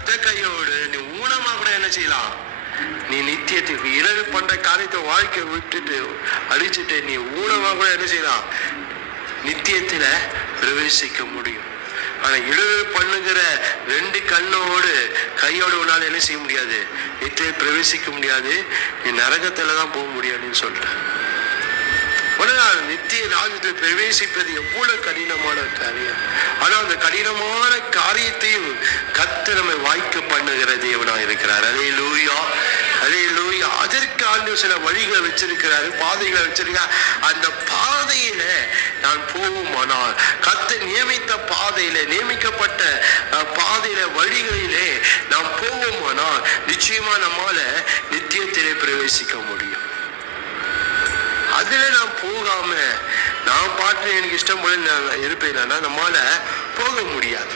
ஒத்த கையோடு நீ ஊனமா கூட என்ன செய்யலாம், நீ நித்தியத்துக்கு இரவு பண்ற காரியத்தை வாழ்க்கை விட்டுட்டு அழிச்சுட்டு நீ ஊனமா கூட என்ன செய்யலாம், நித்தியத்துல பிரவேசிக்க முடியும். ஆனா இழவு பண்ணுகிற 2 கண்ணோடு கையோடு உன்னால என்ன செய்ய முடியாது, நித்திய பிரவேசிக்க முடியாது. நீ நரகத்துல தான் போக முடியாதுன்னு சொல்லிட்டேன். நித்திய ராஜ்யத்தை பிரவேசிப்பது எவ்வளவு கடினமான காரியம். ஆனா அந்த கடினமான காரியத்தையும் கர்த்தர் நம்மை வாய்க்க பண்ணுகிற தேவனா இருக்கிறார். அல்லேலூயா, அல்லேலூயா. அதற்கு ஆண்டவர் சில வழிகளை வச்சிருக்கிறாரு, பாதைகளை வச்சிருக்கார். அந்த பாதையில நான் போவோமானால், கர்த்தர் நியமித்த பாதையில, நியமிக்கப்பட்ட பாதையில, வழிகளிலே நாம் போவோமானால் நிச்சயமா நம்மால நித்தியத்திலே பிரவேசிக்க முடியும். அதுல நான் போகாம நான் பாட்டு எனக்கு இஷ்டம் போல நான் இருப்பேன், நம்மால போக முடியாது.